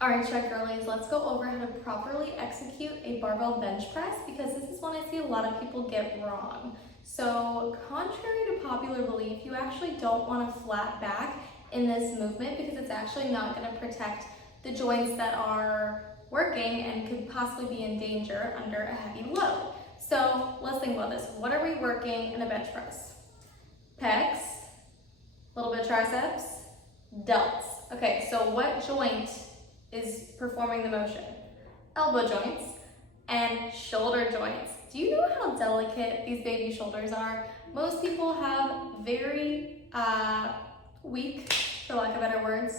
All right, Shrek girlies, let's go over how to properly execute a barbell bench press because this is one I see a lot of people get wrong. So contrary to popular belief, you actually don't want a flat back in this movement because it's actually not going to protect the joints that are working and could possibly be in danger under a heavy load. So let's think about this. What are we working in a bench press? Pecs, a little bit of triceps, delts. Okay, so what joint is performing the motion? Elbow joints and shoulder joints. Do you know how delicate these baby shoulders are? Most people have very weak, for lack of better words,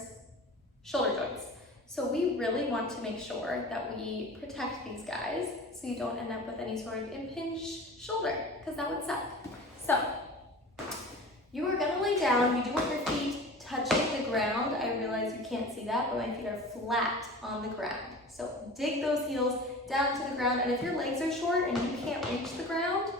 shoulder joints. So we really want to make sure that we protect these guys so you don't end up with any sort of impinged shoulder, because that would suck. So you are gonna lay down. You do want your feet touching the ground. I realize you can't see that, but my feet are flat on the ground. So dig those heels down to the ground, and if your legs are short and you can't reach the ground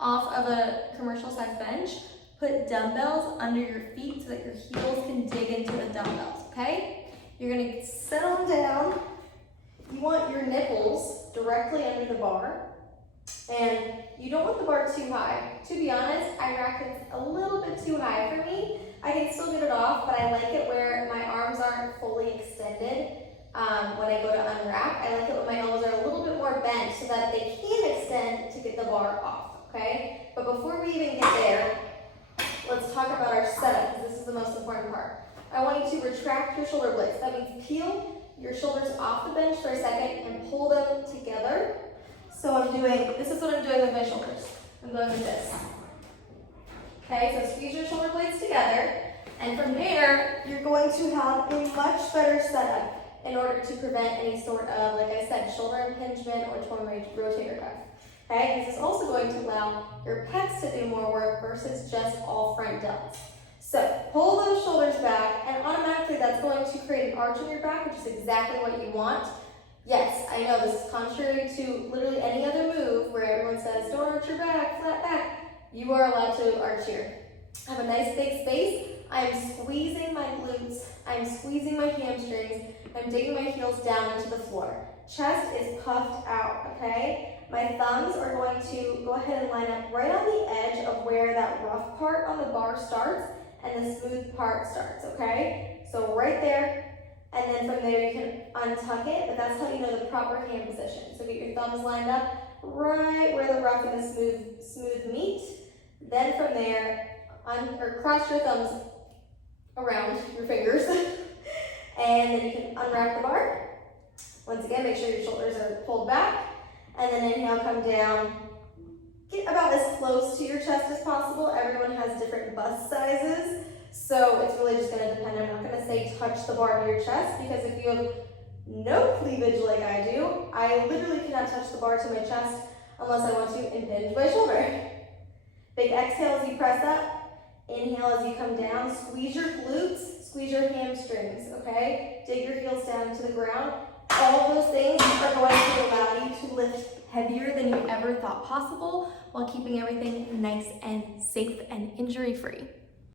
off of a commercial size bench, put dumbbells under your feet so that your heels can dig into the dumbbells, okay? You're gonna settle down. You want your nipples directly under the bar, and you don't want the bar too high. To be honest, I reckon it's a little bit too high for me. I can still get it off, but I like it where my arms aren't fully extended when I go to unwrap. I like it when my elbows are a little bit more bent so that they can extend to get the bar off, okay? But before we even get there, let's talk about our setup, because this is the most important part. I want you to retract your shoulder blades. That means peel your shoulders off the bench for a second and pull them together. So this is what I'm doing with my shoulders. I'm going with this. Okay, so squeeze your shoulder blades together, and from there, you're going to have a much better setup in order to prevent any sort of, like I said, shoulder impingement or torn rotator cuff. Okay, this is also going to allow your pecs to do more work versus just all front delts. So pull those shoulders back, and automatically that's going to create an arch in your back, which is exactly what you want. Yes, I know this is contrary to literally any other move where everyone says, don't arch your back, flat back. You are allowed to arch here. Have a nice big space. I'm squeezing my glutes. I'm squeezing my hamstrings. I'm digging my heels down into the floor. Chest is puffed out, okay? My thumbs are going to go ahead and line up right on the edge of where that rough part on the bar starts and the smooth part starts, okay? So right there, and then from there you can untuck it, but that's how you know the proper hand position. So get your thumbs lined up right where the rough and the smooth meet. Then from there, cross your thumbs around your fingers, and then you can unwrap the bar. Once again, make sure your shoulders are pulled back, and then inhale, come down. Get about as close to your chest as possible. Everyone has different bust sizes, so it's really just going to depend. I'm not going to say touch the bar to your chest, because if you have no cleavage like I do, I literally cannot touch the bar to my chest unless I want to impinge my shoulder. Big exhale as you press up. Inhale as you come down. Squeeze your glutes, squeeze your hamstrings, okay? Dig your heels down into the ground. All of those things are going to allow you to lift heavier than you ever thought possible while keeping everything nice and safe and injury-free.